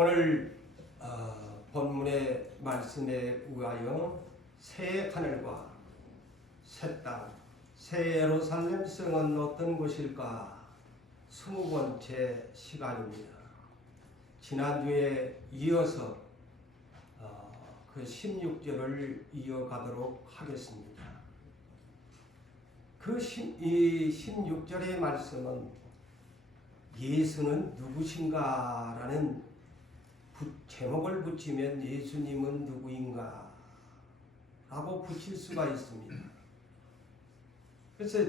오늘 본문의 말씀에 의하여 새 하늘과 새 땅, 새 예루살렘 성은 어떤 곳일까? 20번째 시간입니다. 지난주에 이어서 그 16절을 이어가도록 하겠습니다. 이 16절의 말씀은 예수는 누구신가? 라는 제목을 붙이면 예수님은 누구인가? 라고 붙일 수가 있습니다. 그래서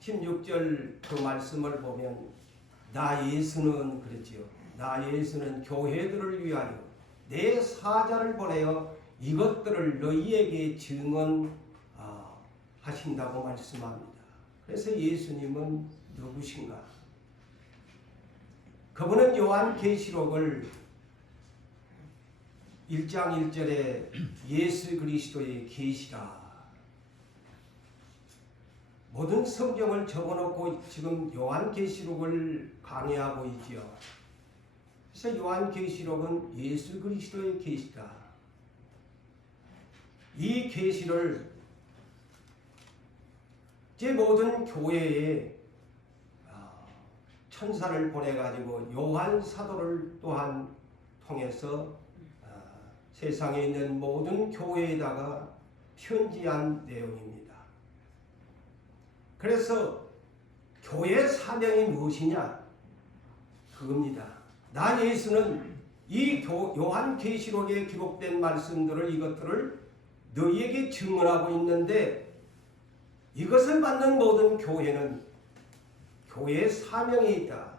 16절 그 말씀을 보면 나 예수는 그랬지요. 나 예수는 교회들을 위하여 내 사자를 보내어 이것들을 너희에게 증언하신다고 말씀합니다. 그래서 예수님은 누구신가? 그분은 요한계시록을 1장 1절에 예수 그리스도의 계시라. 모든 성경을 적어놓고 지금 요한계시록을 강의하고 있지요. 그래서 요한계시록은 예수 그리스도의 계시다. 이 계시를 제 모든 교회에 천사를 보내가지고 요한 사도를 또한 통해서 세상에 있는 모든 교회에다가 편지한 내용입니다. 그래서 교회 사명이 무엇이냐? 그겁니다. 나 예수는 이 요한계시록에 기록된 말씀들을 이것들을 너희에게 증언하고 있는데 이것을 받는 모든 교회는 교회의 사명이 있다.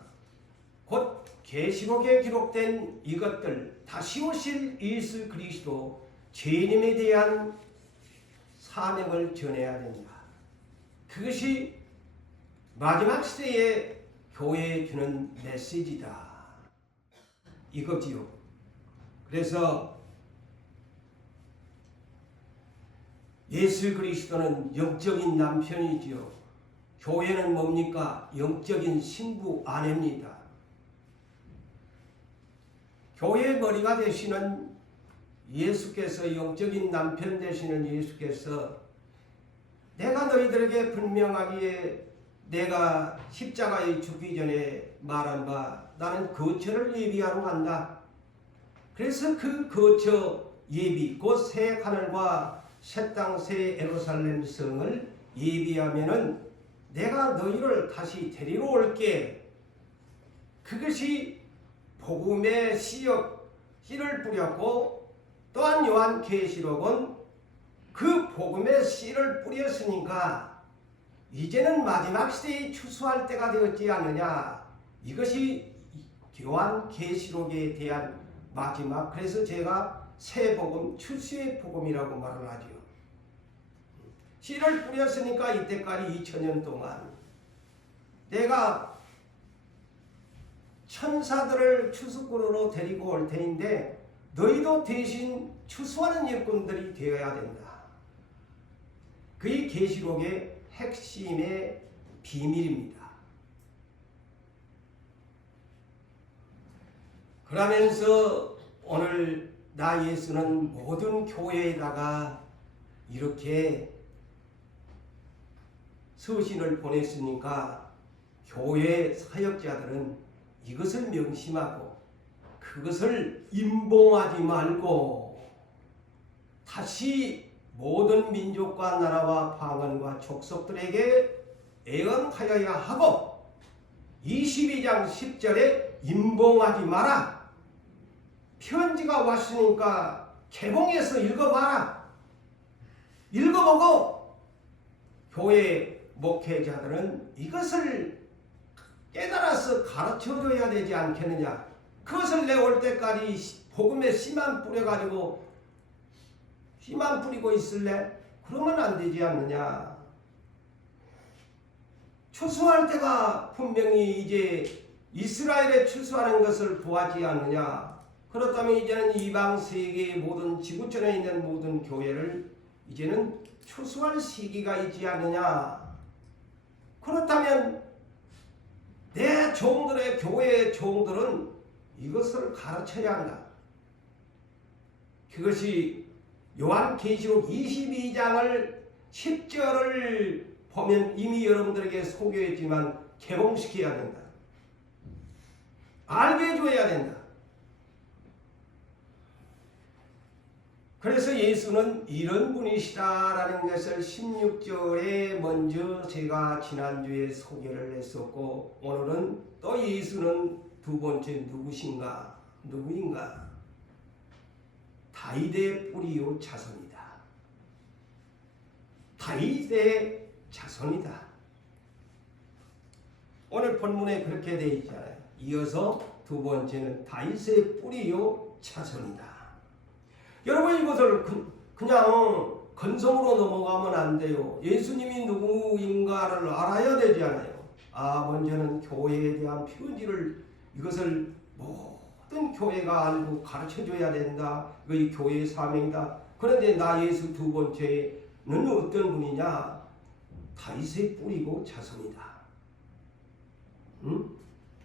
곧 계시록에 기록된 이것들 다시 오실 예수 그리스도 주님에 대한 사명을 전해야 된다. 그것이 마지막 시대에 교회에 주는 메시지다. 이거지요. 그래서 예수 그리스도는 영적인 남편이지요. 교회는 뭡니까? 영적인 신부 아내입니다. 교회의 머리가 되시는 예수께서, 영적인 남편 되시는 예수께서 내가 너희들에게 분명하기에 내가 십자가에 죽기 전에 말한 바 나는 거처를 예비하러 간다. 그래서 그 거처 예비, 곧 새 하늘과 새 땅, 새 예루살렘 성을 예비하면은 내가 너희를 다시 데리러 올게. 그것이 복음의 씨를 뿌렸고, 또한 요한계시록은 그 복음의 씨를 뿌렸으니까 이제는 마지막 시대에 추수할 때가 되었지 않느냐. 이것이 요한계시록에 대한 마지막, 그래서 제가 새 복음, 추수의 복음이라고 말을 하죠. 씨를 뿌렸으니까 이때까지 2000년 동안 내가 천사들을 추수꾼으로 데리고 올 테인데 너희도 대신 추수하는 일꾼들이 되어야 된다. 그게 계시록의 핵심의 비밀입니다. 그러면서 오늘 나 예수는 모든 교회에다가 이렇게 서신을 보냈으니까 교회 사역자들은 이것을 명심하고 그것을 임봉하지 말고 다시 모든 민족과 나라와 방언과 족속들에게 애언하여야 하고 22장 10절에 임봉하지 마라. 편지가 왔으니까 개봉해서 읽어봐라. 읽어보고 교회 목회자들은 이것을 깨달아서 가르쳐줘야 되지 않겠느냐. 그것을 내올 때까지 복음에 씨만 뿌려가지고 씨만 뿌리고 있을래? 그러면 안 되지 않느냐. 추수할 때가 분명히 이제 이스라엘에 추수하는 것을 보았지 않느냐. 그렇다면 이제는 이방 세계의 모든 지구촌에 있는 모든 교회를 이제는 추수할 시기가 있지 않느냐. 그렇다면 내 종들의 교회의 종들은 이것을 가르쳐야 한다. 그것이 요한계시록 22장을 10절을 보면 이미 여러분들에게 소개했지만 개봉시켜야 된다. 알게 해줘야 된다. 그래서 예수는 이런 분이시다라는 것을 16절에 먼저 제가 지난주에 소개를 했었고, 오늘은 또 예수는 두 번째 누구인가? 다윗의 뿌리요 자손이다. 다윗의 자손이다. 오늘 본문에 그렇게 되어 있잖아요. 이어서 두 번째는 다윗의 뿌리요 자손이다. 여러분, 이것을 그냥 건성으로 넘어가면 안 돼요. 예수님이 누구인가를 알아야 되지 않아요. 먼저는 교회에 대한 표지를, 이것을 모든 교회가 알고 가르쳐줘야 된다. 이거 교회의 사명이다. 그런데 나 예수 두 번째는 어떤 분이냐? 다윗의 뿌리고 자손이다.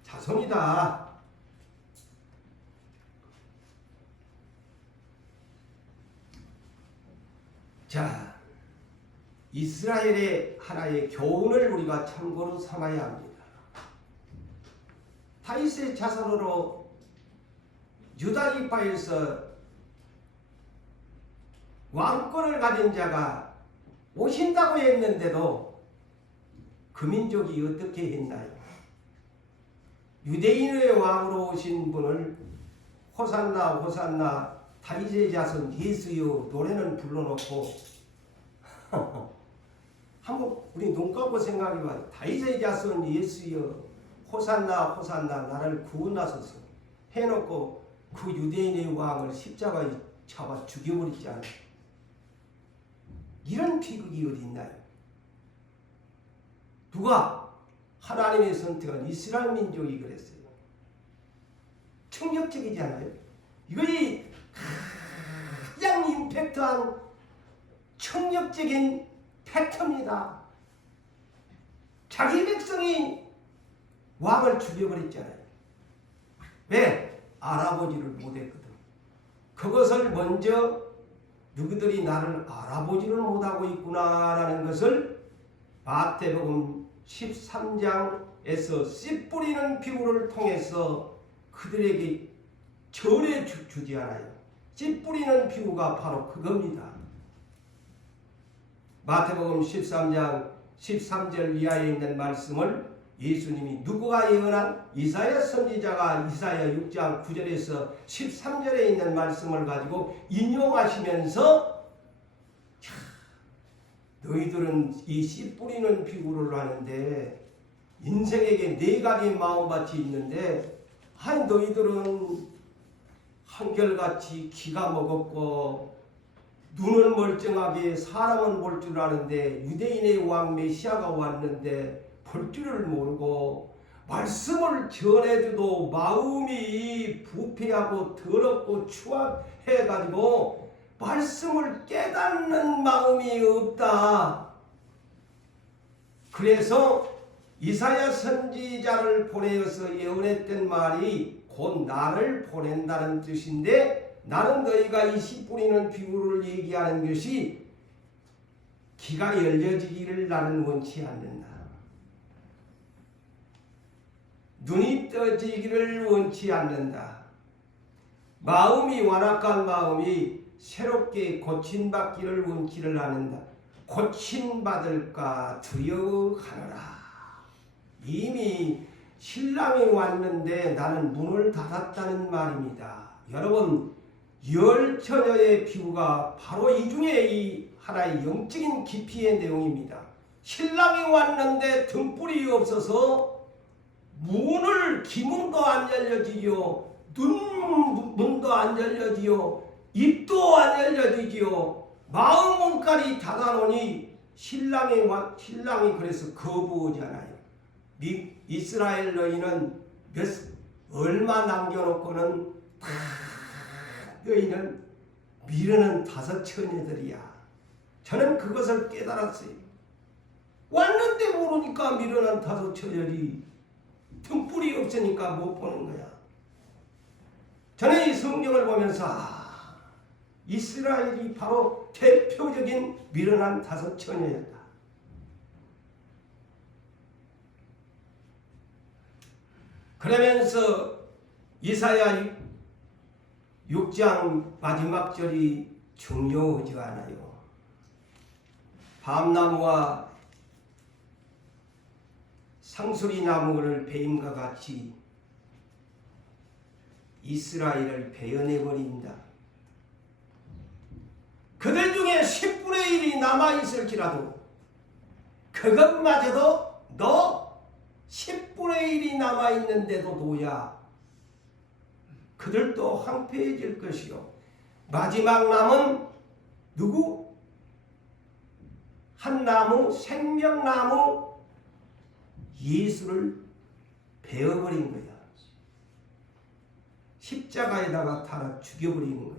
자손이다. 자, 이스라엘의 하나의 교훈을 우리가 참고로 삼아야 합니다. 다윗의 자손으로 유다 지파에서 왕권을 가진 자가 오신다고 했는데도 그 민족이 어떻게 했나요? 유대인의 왕으로 오신 분을 호산나 호산나 다윗의 자손 예수여 노래는 불러놓고 한번 우리 눈 감고 생각해봐요. 다윗의 자손 예수여 호산나 호산나 나를 구원하소서 해놓고 그 유대인의 왕을 십자가에 잡아 죽여버리지 않아요. 이런 비극이 어디 있나요? 누가? 하나님의 선택한 이스라엘 민족이 그랬어요. 충격적이지 않아요? 이것이 가장 임팩트한 충격적인 팩트입니다. 자기 백성이 왕을 죽여버렸잖아요. 왜? 알아보지를 못했거든. 그것을 먼저 누구들이 나를 알아보지를 못하고 있구나라는 것을 마태복음 13장에서 씨 뿌리는 비유를 통해서 그들에게 전해 주지 않아요. 씨 뿌리는 비유가 바로 그겁니다. 마태복음 13장 13절 이하에 있는 말씀을 예수님이 누구가 예언한 이사야 선지자가 이사야 6장 9절에서 13절에 있는 말씀을 가지고 인용하시면서 너희들은 이 씨 뿌리는 비유를 하는데 인생에게 네 가지 마음밭이 있는데 너희들은 한결같이 기가 먹었고 눈은 멀쩡하게 사람은 볼 줄 아는데 유대인의 왕 메시아가 왔는데 볼 줄을 모르고 말씀을 전해줘도 마음이 부패하고 더럽고 추악해가지고 말씀을 깨닫는 마음이 없다. 그래서 이사야 선지자를 보내어서 예언했던 말이 곧 나를 보낸다는 뜻인데, 나는 너희가 이 씨 뿌리는 비유를 얘기하는 것이 귀가 열려지기를 나는 원치 않는다. 눈이 떠지기를 원치 않는다. 마음이 완악한 마음이 새롭게 고침받기를 원치를 않는다. 고침받을까 두려워하노라. 이미 신랑이 왔는데 나는 문을 닫았다는 말입니다. 여러분, 열 처녀의 비유가 바로 이 중에 이 하나의 영적인 깊이의 내용입니다. 신랑이 왔는데 등불이 없어서 기문도 안 열려지요, 문도 안 열려지요, 입도 안 열려지지요. 마음문까지 닫아놓으니 신랑이 그래서 거부하잖아요. 이스라엘 너희는 얼마 남겨놓고는 다 너희는 미르는 5 처녀들이야. 저는 그것을 깨달았어요. 왔는데 모르니까 미르는 5 처녀들이 등불이 없으니까 못 보는 거야. 저는 이 성경을 보면서 이스라엘이 바로 대표적인 미련한 다섯 처녀였다. 그러면서 이사야 6장 마지막 절이 중요하지 않아요. 밤나무와 상수리 나무를 베임과 같이 이스라엘을 베어내버린다. 그들 중에 10분의 1이 남아있을지라도 그것마저도 너 10분의 1이 남아있는데도 노야. 그들도 황폐해질 것이요. 마지막 남은 누구? 한 나무, 생명나무 예수를 베어버린 거야. 십자가에다가 달아 죽여버리는 거야.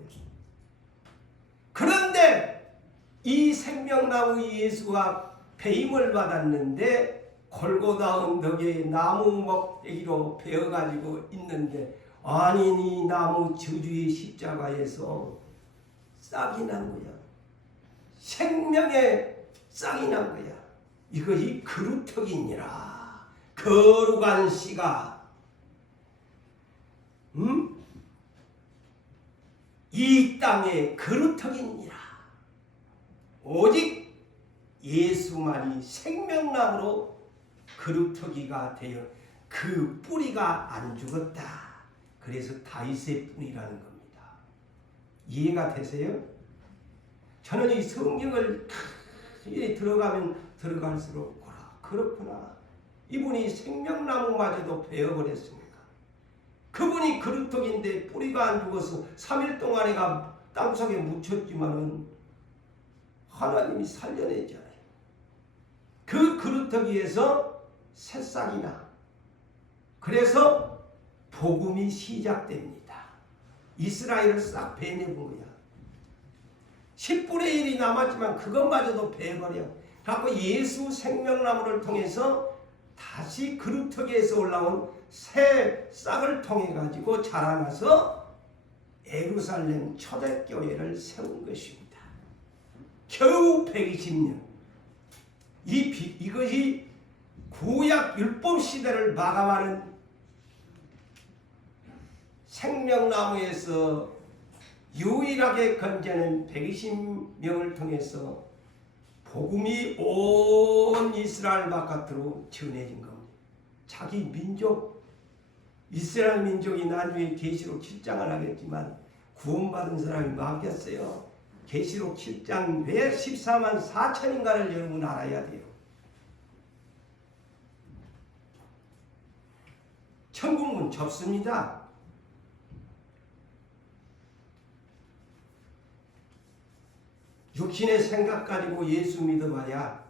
그런데 이 생명나무 예수가 배임을 받았는데 골고다 언덕에 나무 먹대기로 베어가지고 있는데 아니 이 나무 저주의 십자가에서 싹이 난 거야. 생명의 싹이 난 거야. 이것이 그루터기니라. 거룩한 씨가 이 땅의 그루터기니라. 오직 예수만이 생명나무로 그루터기가 되어 그 뿌리가 안 죽었다. 그래서 다윗의 뿌리라는 겁니다. 이해가 되세요? 저는 이 성경을 들어가면 들어갈수록 그렇구나. 이분이 생명나무마저도 베어버렸습니까? 그분이 그루터기인데 뿌리가 안 죽어서 3일 동안에가 땅속에 묻혔지만은 하나님이 살려내잖아요. 그 그루터기에서 새싹이 나. 그래서 복음이 시작됩니다. 이스라엘을 싹 베내본 거야. 10분의 1이 남았지만 그것마저도 베버려. 그래서 예수 생명나무를 통해서 다시 그루터기에서 올라온 새 싹을 통해 가지고 자라나서 예루살렘 초대교회를 세운 것입니다. 겨우 120년. 이것이 구약 율법 시대를 마감하는 생명나무에서 유일하게 건져낸 120명을 통해서 복음이 온 이스라엘 바깥으로 전해진 겁니다. 자기 민족, 이스라엘 민족이 나중에 계시록 7장을 하겠지만 구원받은 사람이 많겠어요. 계시록 7장 왜 14만 4천인가를 여러분 알아야 돼요. 천국문 접습니다. 육신의 생각 가지고 예수 믿어봐야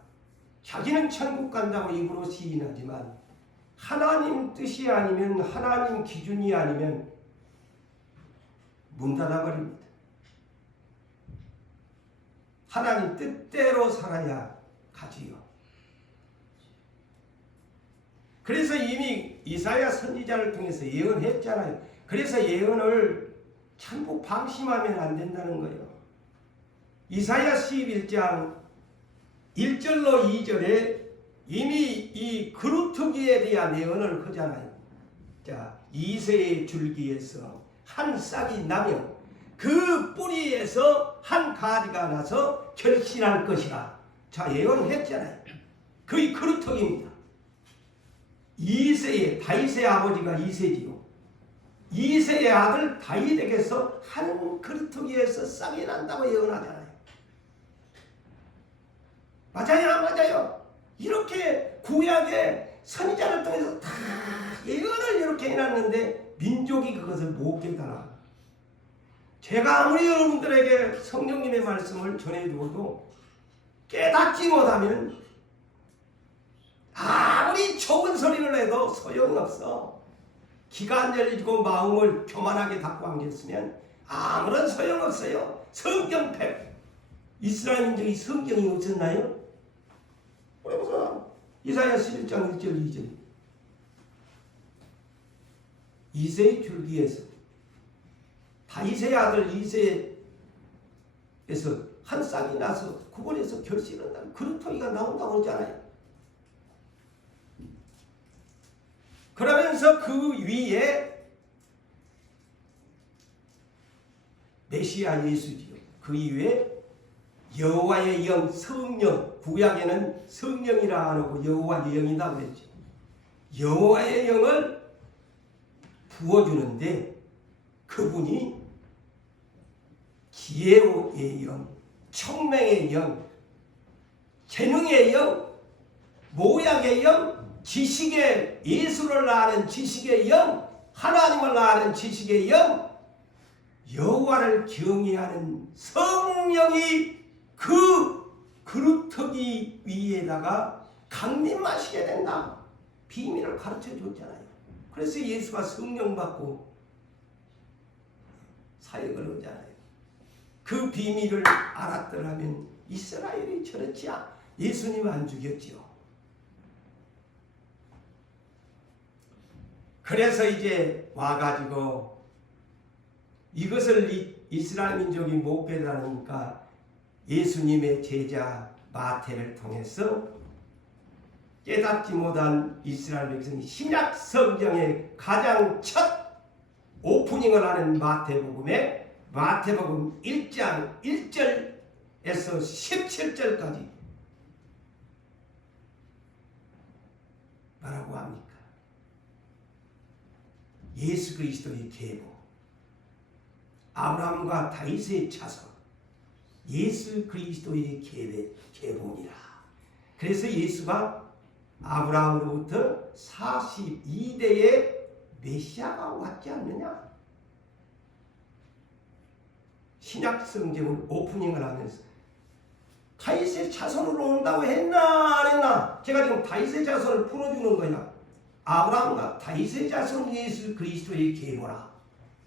자기는 천국 간다고 입으로 시인하지만 하나님 뜻이 아니면 하나님 기준이 아니면 문 닫아버립니다. 하나님 뜻대로 살아야 가지요. 그래서 이미 이사야 선지자를 통해서 예언했잖아요. 그래서 예언을 참고 방심하면 안 된다는 거예요. 이사야 11장 1절로 2절에 이미 이 그루터기에 대한 예언을 하잖아요. 자, 이새의 줄기에서 한 싹이 나며 그 뿌리에서 한 가지가 나서 결실할 것이라. 자, 예언했잖아요. 그의 그루터기입니다. 이새의 다윗의 아버지가 이새지요. 이새의 아들 다윗에게서 한 그루터기에서 싹이 난다고 예언하잖아요. 맞아요, 안 맞아요? 이렇게 구약의 선지자를 통해서 다 예언을 이렇게 해놨는데 민족이 그것을 못 깨달아. 제가 아무리 여러분들에게 성령님의 말씀을 전해주어도 깨닫지 못하면 아무리 좋은 소리를 해도 소용없어. 귀가 안 열리고 마음을 교만하게 닫고 앉았으면 아무런 소용없어요. 성경 팩. 이스라엘 민족이 성경이 없었나요? 그래서 이사야 11장 1절 2절 이새의 줄기에서 다윗의 아들 이새에서 한 쌍이 나서 그걸에서 결실한다는 그런 토기가 나온다고 그러잖아요. 그러면서 그 위에 메시아 예수지요. 그 위에 여호와의 영, 성령, 구약에는 성령이라 안 하고 여호와의 영이라고 그랬죠. 여호와의 영을 부어주는데 그분이 기회의 영, 청명의 영, 재능의 영, 모양의 영, 지식의 예수를 아는 지식의 영, 하나님을 아는 지식의 영, 여호와를 경외하는 성령이 그 그루터기 위에다가 강림하시게 된다. 비밀을 가르쳐 줬잖아요. 그래서 예수가 성령 받고 사역을 하잖아요. 그 비밀을 알았더라면 이스라엘이 저렇지 예수님 안 죽였죠. 그래서 이제 와가지고 이것을 이스라엘 민족이 못 깨달으니까 예수님의 제자 마태를 통해서 깨닫지 못한 이스라엘 백성이 신약 성경의 가장 첫 오프닝을 하는 마태복음에 마태복음 1장 1절에서 17절까지 뭐라고 합니까? 예수 그리스도의 계보, 아브라함과 다윗의 자손, 예수 그리스도의 계보니라. 그래서 예수가 아브라함으로부터 42대의 메시아가 왔지 않느냐? 신약 성경을 오프닝을 하면서 다윗의 자손으로 온다고 했나 안 했나? 제가 지금 다윗의 자손을 풀어주는 거야. 아브라함과 다윗의 자손 예수 그리스도의 계보라.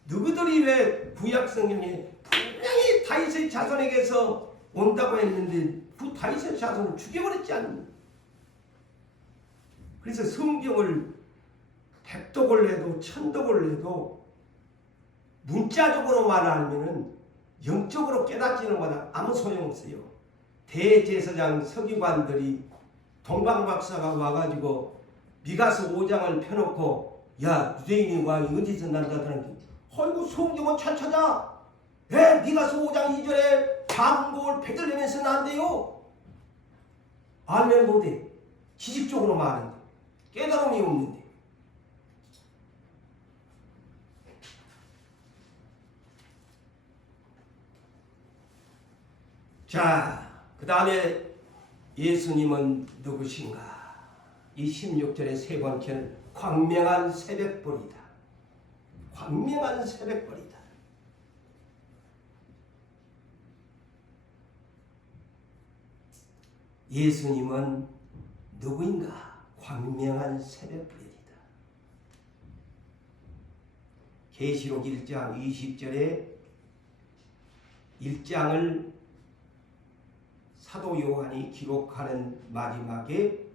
누구들이 왜 구약 성경에 분명히 다윗의 자손에게서 온다고 했는데 그 다윗의 자손을 죽여버렸지 않느냐? 그래서 성경을 백독을 해도 천독을 해도 문자적으로만 알면은 영적으로 깨닫지는 거나 아무 소용없어요. 대제사장 서기관들이 동방박사가 와가지고 미가서 5장을 펴놓고 야 유대인의 왕이 어디서 난다더니 아이고 성경은 잘 찾아. 왜 미가서 5장 2절에 방공을 베들레헴에서 난대요. 알면 못해. 지식적으로 말하는데 깨달음이 없는데. 자, 그 다음에 예수님은 누구신가? 이 16절의 세 번째는 광명한 새벽불이다. 광명한 새벽불이다. 예수님은 누구인가? 광명한 새벽불이다. 계시록 1장 20절에 1장을 사도 요한이 기록하는 마지막에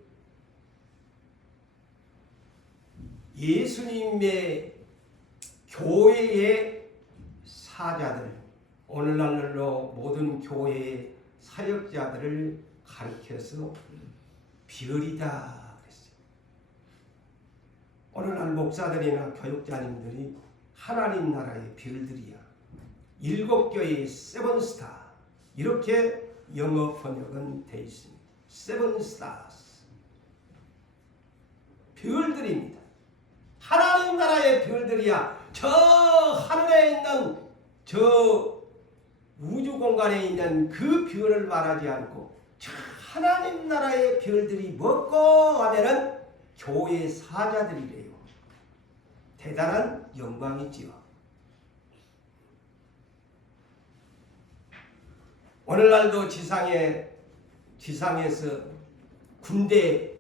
예수님의 교회의 사자들, 오늘날로 모든 교회의 사역자들을 가르쳐서 별이다 그랬어요. 오늘날 목사들이나 교육자님들이 하나님 나라의 별들이야. 7교회의 세븐스타 이렇게 영어 번역은 되어 있습니다. 세븐 스타스 별들입니다. 하나님 나라의 별들이야. 저 하늘에 있는 저 우주 공간에 있는 그 별을 말하지 않고 저 하나님 나라의 별들이 뭐고 하면은 교회 사자들이래요. 대단한 영광이지요. 오늘날도 지상에서 군대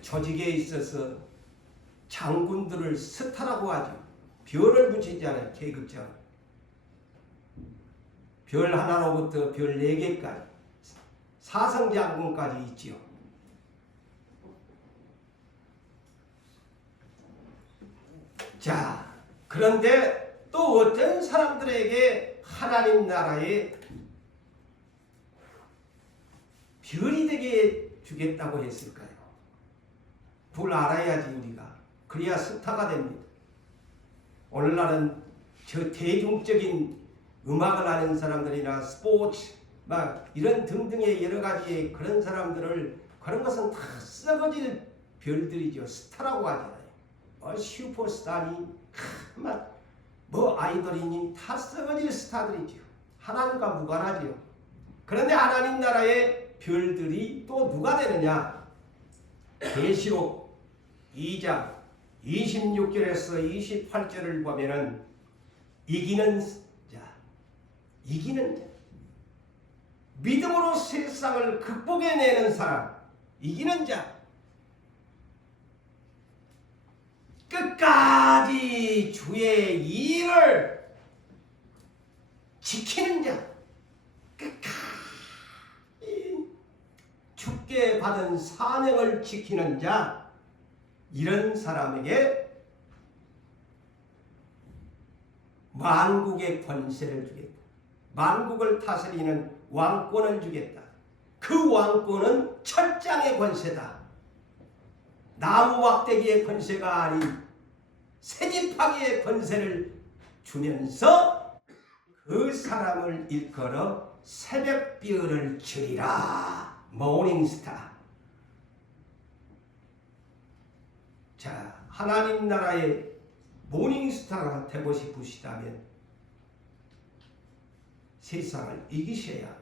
조직에 있어서 장군들을 스타라고 하죠. 별을 붙이지 않아요. 계급장. 별 하나로부터 별 4개까지 사성장군까지 있지요. 자, 그런데 또 어떤 사람들에게 하나님 나라의 별이 되게 주겠다고 했을까요? 그걸 알아야지 우리가. 그래야 스타가 됩니다. 오늘날은 저 대중적인 음악을 하는 사람들이나 스포츠 막 이런 등등의 여러 가지의 그런 사람들을 그런 것은 다 썩어질 별들이죠. 스타라고 하잖아요. 슈퍼스타니 뭐 아이돌이니 다 썩어질 스타들이죠. 하나님과 무관하지요. 그런데 하나님 나라의 별들이 또 누가 되느냐? 계시록 2장 26절에서 28절을 보면은 이기는 자, 믿음으로 세상을 극복해내는 사람, 이기는 자, 끝까지 주의 일을 지키는 자, 끝까지 주께 받은 사명을 지키는 자, 이런 사람에게 만국의 권세를 주겠다. 만국을 다스리는 왕권을 주겠다. 그 왕권은 철장의 권세다. 나무 막대기의 권세가 아닌 새집하기의 권세를 주면서 그 사람을 일컬어 새벽별을 주리라. 모닝스타. 자, 하나님 나라의 모닝스타가 되고 싶으시다면 세상을 이기셔야 합니다.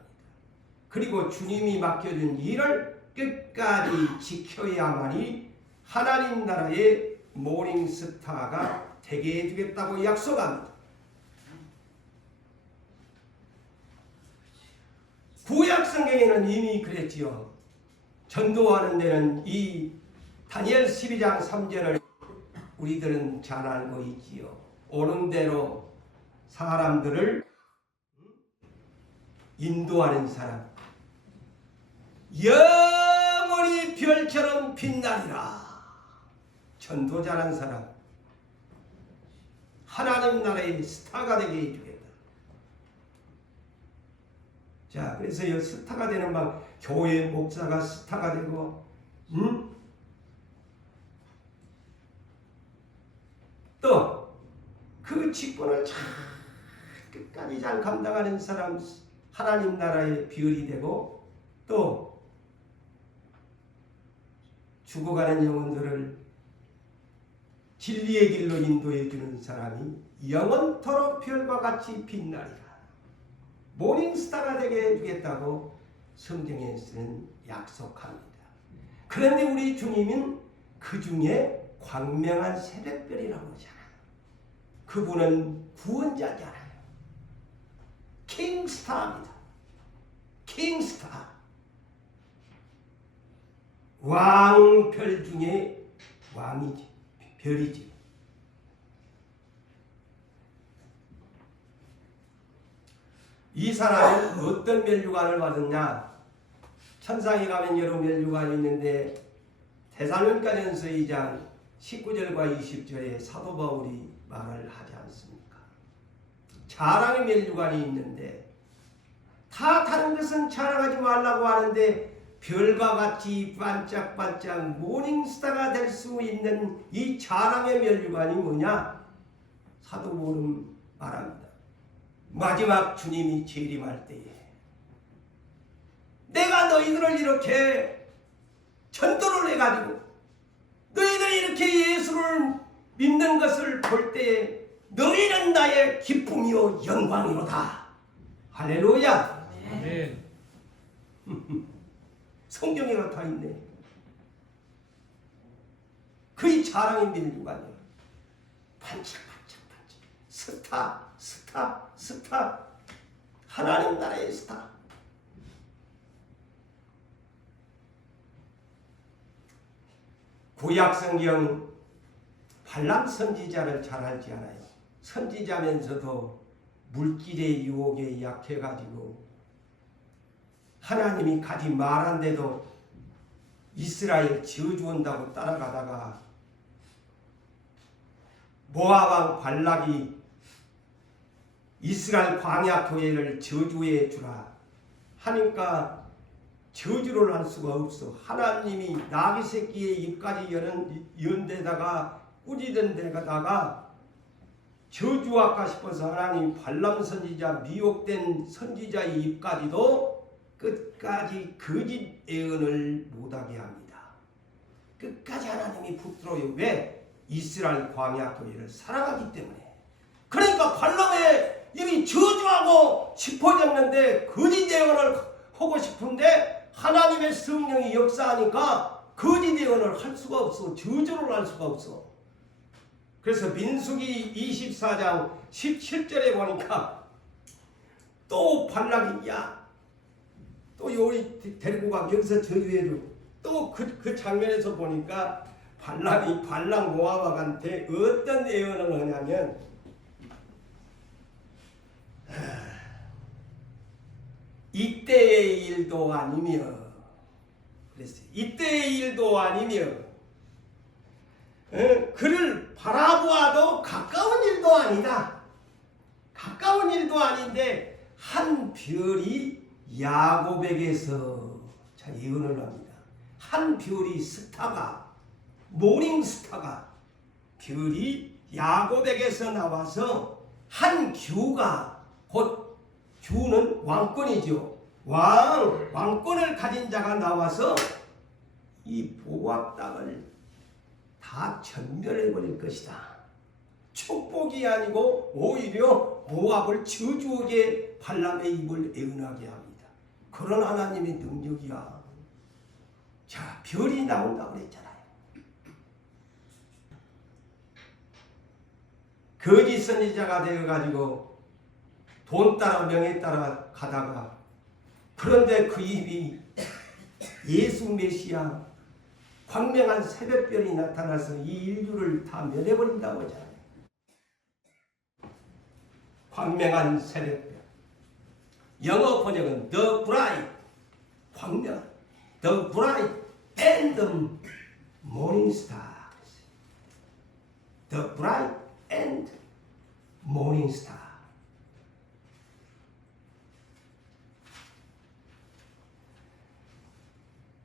그리고 주님이 맡겨준 일을 끝까지 지켜야만이 하나님 나라의 모닝스타가 되게 해주겠다고 약속합니다. 구약 성경에는 이미 그랬지요. 전도하는 데는 이 다니엘 12장 3절을 우리들은 잘 알고 있지요. 옳은 대로 사람들을 인도하는 사람, 영원히 별처럼 빛나리라. 전도자란 사람, 하나님 나라의 스타가 되게 해주겠다. 자, 그래서 이 스타가 되는 방, 교회 목사가 스타가 되고, 또 그 직분을 잘 끝까지 잘 감당하는 사람, 하나님 나라의 별이 되고, 또 죽어가는 영혼들을 진리의 길로 인도해 주는 사람이 영원토록 별과 같이 빛나리라. 모닝스타가 되게 해주겠다고 성경에서는 약속합니다. 그런데 우리 주님은 그 중에 광명한 새벽별이라고 하잖아요. 그분은 구원자잖아요. 킹스타입니다. 킹스타. 왕별 중에 왕이지. 별이지. 이 사람은 어떤 멸류관을 받았냐? 천상에 가면 여러 멸류관이 있는데 데살로니가전서 2장 19절과 20절에 사도 바울이 말을 하지 않습니까? 자랑의 멸류관이 있는데 다 다른 것은 자랑하지 말라고 하는데 별과 같이 반짝반짝 모닝스타가 될 수 있는 이 자랑의 멸류관이 뭐냐? 사도 바울은 말합니다. 마지막 주님이 재림할 때에 내가 너희들을 이렇게 전도를 해가지고 너희들이 이렇게 예수를 믿는 것을 볼 때에 너희는 나의 기쁨이요 영광이로다. 할렐루야. 아멘. 성경에 다 있네. 그의 자랑의 멸류관이야. 반짝반짝반짝 스타 하나님 나라의 스타. 구약 성경 발람 선지자를 잘 알지 않아요? 선지자면서도 물질의 유혹에 약해가지고 하나님이 가지 말한데도 이스라엘 저주한다고 따라가다가 모압 왕 발락이 이스라엘 광야 교회를 저주해 주라 하니까 저주를 할 수가 없어. 하나님이 나귀 새끼의 입까지 연 데다가 꾸짖은 데다가 저주할까 싶어서 하나님 발람 선지자, 미혹된 선지자의 입까지도 끝까지 거짓 예언을 못하게 합니다. 끝까지 하나님이 붙들어요. 왜? 이스라엘 광야 교회를 사랑하기 때문에. 그러니까 발람의 입이 저주하고 싶어졌는데 거짓 예언을 하고 싶은데 하나님의 성령이 역사하니까 거짓 예언을 할 수가 없어. 저주를 할 수가 없어. 그래서 민수기 24장 17절에 보니까 또 발락이 또 요리 데리고 가 여기서 저주해줘. 또 그 장면에서 보니까 발락이 발락 모압왕한테 어떤 예언을 하냐면 이때의 일도 아니며 그랬어요. 이때의 일도 아니며 그를 바라보아도 가까운 일도 아니다. 가까운 일도 아닌데 한 별이 야곱에게서 자 예언을 합니다. 한 별이 스타가 모닝스타가 별이 야곱에게서 나와서 한 규가 곧 규는 왕권이죠. 왕권을 가진 자가 나와서 이 모압 땅을 다 전멸해 버릴 것이다. 축복이 아니고 오히려 모압을 저주하게 발람의 입을 예언하게 합니다. 그런 하나님의 능력이야. 자, 별이 나온다고 그랬잖아요. 거짓 선지자가 되어가지고 돈 따라 명예 따라 가다가 그런데 그 입이 예수 메시아 광명한 새벽별이 나타나서 이 인류를 다 멸해버린다고 하잖아요. 광명한 새벽별. 영어 번역은 The Bright, 광명, The Bright and the Morning Star. The Bright and Morning Star.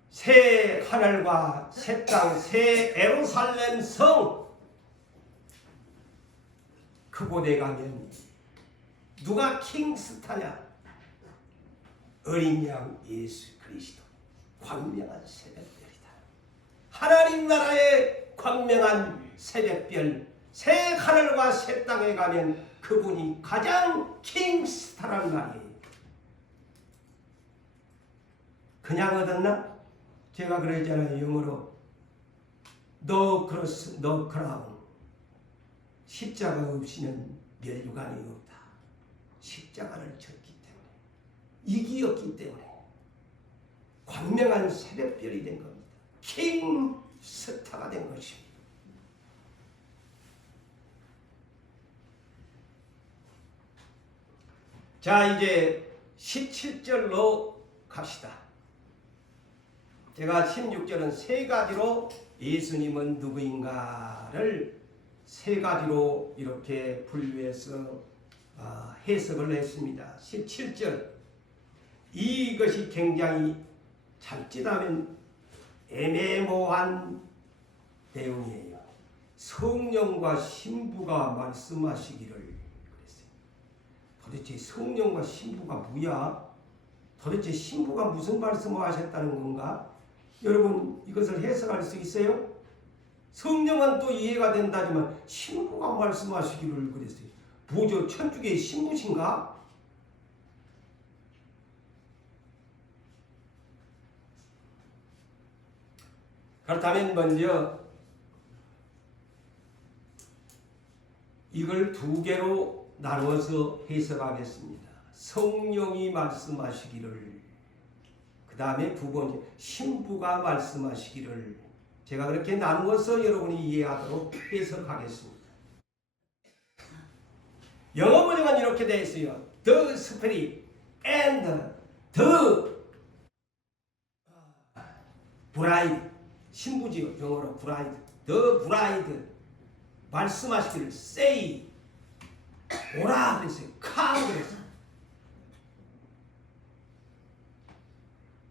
새 하늘과 새 땅, 새 예루살렘 성 그곳에 가면 누가 킹스타냐? 어린 양 예수 그리스도 광명한 새벽별이다. 하나님 나라의 광명한 새벽별, 새 하늘과 새 땅에 가면 그분이 가장 킹스타란 말이에요. 그냥 얻었나? 제가 그랬잖아요. 영어로 No cross, no crown. 십자가 없이는 멸류관이 없다. 십자가를 졌기 때문에, 이기었기 때문에 광명한 새벽별이 된 겁니다. 킹 스타가 된 것입니다. 자, 이제 17절로 갑시다. 제가 16절은 세 가지로 예수님은 누구인가를 세 가지로 이렇게 분류해서 해석을 했습니다. 17절 이것이 굉장히 자칫하면 애매모호한 내용이에요. 성령과 신부가 말씀하시기를 그랬어요. 도대체 성령과 신부가 뭐야? 도대체 신부가 무슨 말씀을 하셨다는 건가? 여러분 이것을 해석할 수 있어요? 성령은 또 이해가 된다지만 신부가 말씀하시기를 그랬어요. 뭐죠? 천주교의 신부신가? 그렇다면 먼저 이걸 두 개로 나누어서 해석하겠습니다. 성령이 말씀하시기를, 그 다음에 두 번째 신부가 말씀하시기를, 제가 그렇게 나누어서 여러분이 이해하도록 해석하겠습니다. 영어 번역은 이렇게 되어 있어요. The Spirit and the Bride. 신부지요. 영어로 bride. The bride. 말씀하시기를 say 오라 그랬어요. come 그랬어요.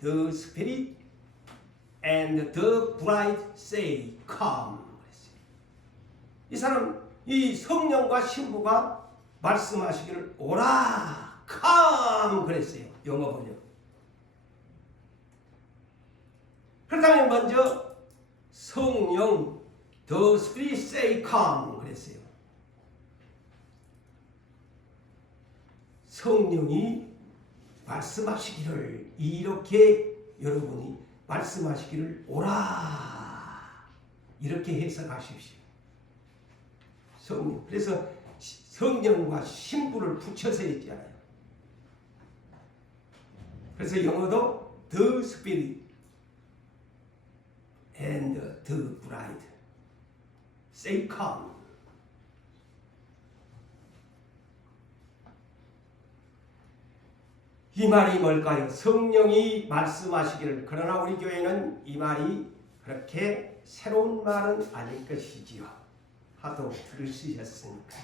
The Spirit and the bride say come 그랬어요. 이 사람 이 성령과 신부가 말씀하시기를 오라 come 그랬어요. 영어 번역. 그렇다면 먼저 성령 the Spirit say come 그랬어요. 성령이 말씀하시기를 이렇게 여러분이 말씀하시기를 오라 이렇게 해석하십시오. 성령. 그래서 성령과 신부를 붙여서 했잖아요. 그래서 영어도 the Spirit and the bride say come. 이 말이 뭘까요? 성령이 말씀하시기를. 그러나 우리 교회는 이 말이 그렇게 새로운 말은 아닐 것이지요. 하도 들으셨으니까.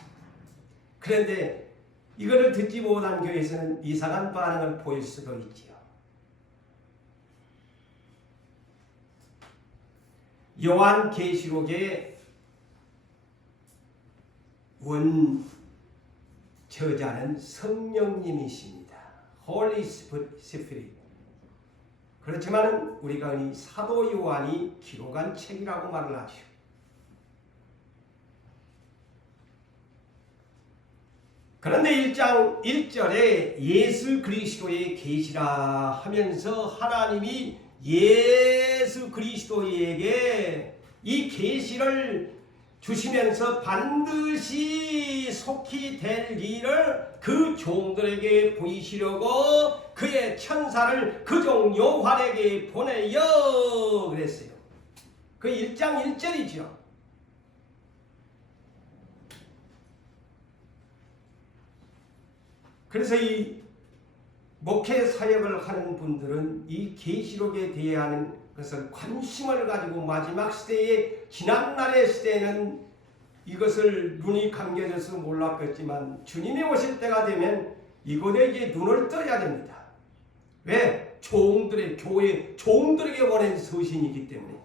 그런데 이거를 듣지 못한 교회에서는 이상한 반응을 보일 수도 있지요. 요한계시록의 원 저자는 성령님이십니다. Holy Spirit. 그렇지만 우리가 이 사도 요한이 기록한 책이라고 말을 하죠. 그런데 1장 1절에 예수 그리스도의 계시라 하면서 하나님이 예수 그리스도에게 이 계시를 주시면서 반드시 속히 될 일을 그 종들에게 보이시려고 그의 천사를 그 종 요한에게 보내요 그랬어요. 그 1장 1절이죠. 그래서 이 목회 사역을 하는 분들은 이 계시록에 대한 것을 관심을 가지고 마지막 시대에 지난날의 시대에는 이것을 눈이 감겨져서 몰랐겠지만 주님이 오실 때가 되면 이곳에 이제 눈을 떠야 됩니다. 왜? 종들의 교회 종들에게 보낸 서신이기 때문에.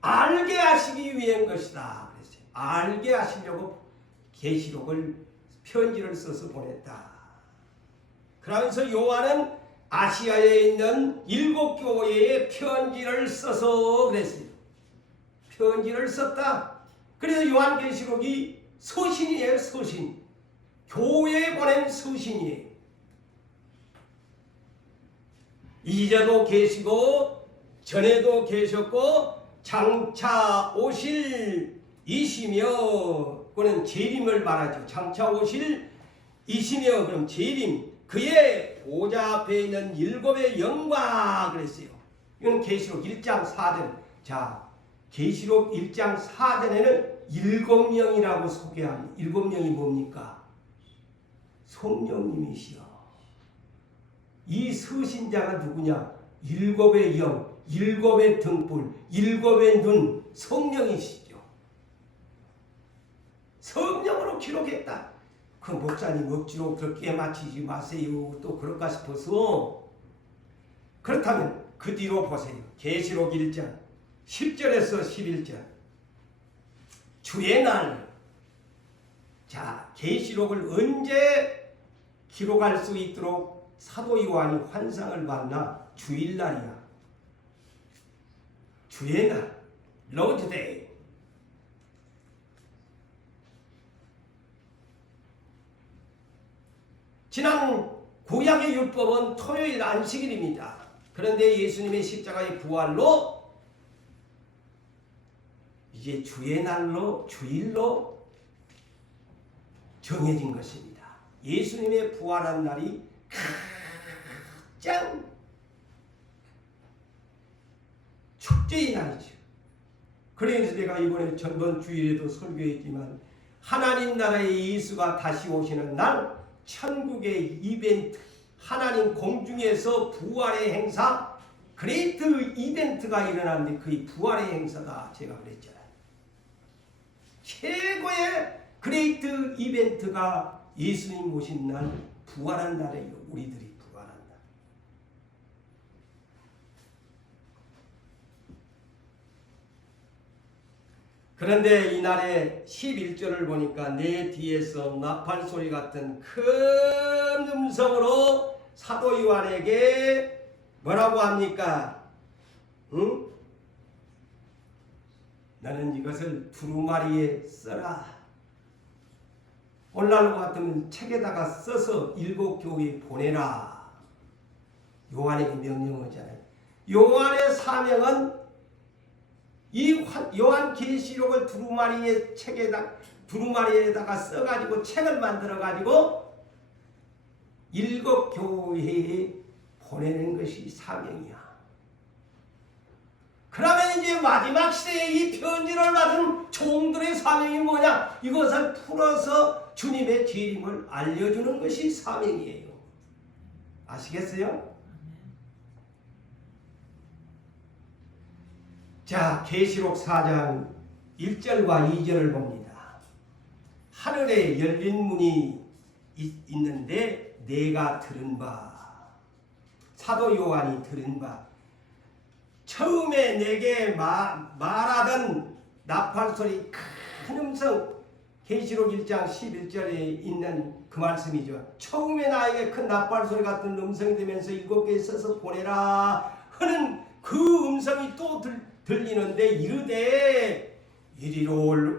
알게 하시기 위한 것이다. 그랬어요. 알게 하시려고 계시록을 편지를 써서 보냈다. 그러면서 요한은 아시아에 있는 7교회에 편지를 써서 그랬어요. 편지를 썼다. 그래서 요한계시록이 서신이에요. 서신. 교회에 보낸 서신이에요. 이제도 계시고 전에도 계셨고 장차 오실 이시며 그는 재림을 말하죠. 장차 오실 이시며 그럼 재림 그의 보좌 앞에 있는 7의 영광 그랬어요. 이건 계시록 1장 4절. 자, 계시록 1장 4절에는 7영이라고 소개합니다. 7영이 뭡니까? 성령님이시여. 이 서신자가 누구냐? 7의 영, 7의 등불, 7의 눈, 성령이시죠. 성령으로 기록했다. 그 목사님 억지로 그렇게 맞히지 마세요. 또 그럴까 싶어서. 그렇다면 그 뒤로 보세요. 계시록 1장 10절에서 11절. 주의 날. 자, 계시록을 언제 기록할 수 있도록 사도 요한이 환상을 봤나? 주일날이야. 주의 날. 로드 데이. 지난 구약의 율법은 토요일 안식일입니다. 그런데 예수님의 십자가의 부활로 이제 주의 날로 주일로 정해진 것입니다. 예수님의 부활한 날이 가장 축제의 날이죠. 그래서 내가 이번에 전번 주일에도 설교했지만 하나님 나라의 예수가 다시 오시는 날 천국의 이벤트, 하나님 공중에서 부활의 행사, 그레이트 이벤트가 일어났는데 그의 부활의 행사다 제가 그랬잖아요. 최고의 그레이트 이벤트가 예수님 오신 날 부활한 날이에요. 우리들이 부활한 날. 그런데 이날의 11절을 보니까 내 뒤에서 나팔 소리 같은 큰 음성으로 사도 요한에게 뭐라고 합니까? 응? 나는 이것을 두루마리에 써라. 오늘날과 같으면 책에다가 써서 7 교회에 보내라. 요한에게 명령하잖아요. 요한의 사명은 이 요한계시록을 두루마리에다가 써가지고 책을 만들어가지고 7 교회에 보내는 것이 사명이야. 그러면 이제 마지막 시대에 이 편지를 받은 종들의 사명이 뭐냐? 이것을 풀어서 주님의 재림을 알려주는 것이 사명이에요. 아시겠어요? 자, 계시록 4장 1절과 2절을 봅니다. 하늘에 열린 문이 있는데 내가 들은 바, 사도 요한이 들은 바, 처음에 내게 말하던 나팔소리 큰 음성, 계시록 1장 11절에 있는 그 말씀이죠. 처음에 나에게 큰 나팔소리 같은 음성이 되면서 7개에 써서 보내라 하는 그 음성이 또 들리는데 이르되 이리로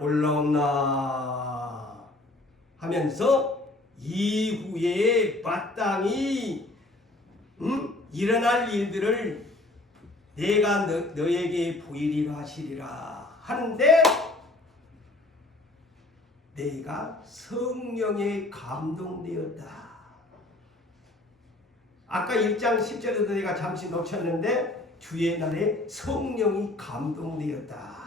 올라온나 하면서 이후에 마땅히 일어날 일들을 내가 너에게 보이리라 하시리라 하는데 내가 성령에 감동되었다. 아까 1장 10절에도 내가 잠시 놓쳤는데 주의 날에 성령이 감동되었다.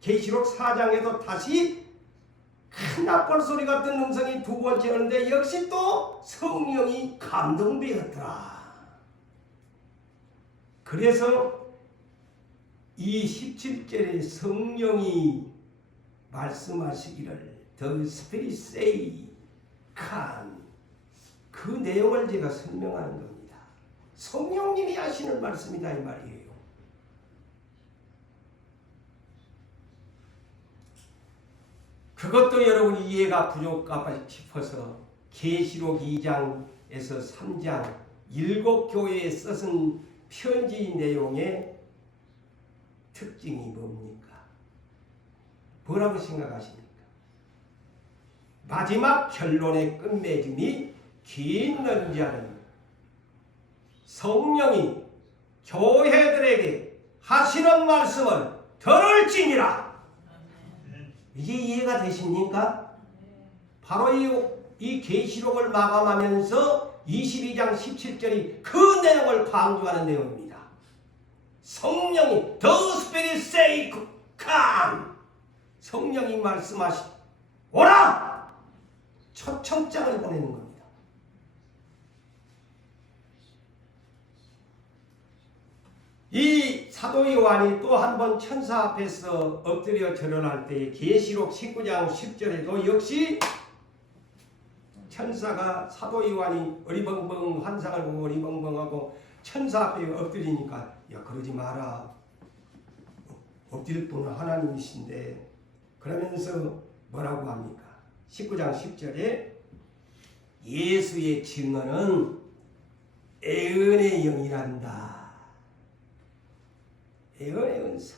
계시록 4장에도 다시 큰 나팔 소리 같은 음성이 두 번째 오는데 역시 또 성령이 감동되었더라. 그래서 이 17절에 성령이 말씀하시기를 The Spirit say can, 그 내용을 제가 설명하는 겁니다. 성령님이 하시는 말씀이다 이 말이에요. 그것도 여러분 이해가 부족할까 싶어서 계시록 2장에서 3장 7 교회에 쓰신 편지 내용의 특징이 뭡니까? 뭐라고 생각하십니까? 마지막 결론의 끝맺음이 긴 언자는 성령이 교회들에게 하시는 말씀을 들을지니라. 이게 이해가 되십니까? 바로 이 계시록을 마감하면서 22장 17절이 그 내용을 강조하는 내용입니다. 성령이 The Spirit say come, 성령이 말씀하시 오라! 초청장을 보내는 겁니다. 이 사도 요한이 또 한 번 천사 앞에서 엎드려 절언할 때 계시록 19장 10절에도 역시 천사가 사도 요한이 어리벙벙 환상을 보고 어리벙벙하고 천사 앞에 엎드리니까 야 그러지 마라. 엎드릴 분은 하나님이신데 그러면서 뭐라고 합니까? 19장 10절에 예수의 증언은 애언의 영이란다. 애언의 은사.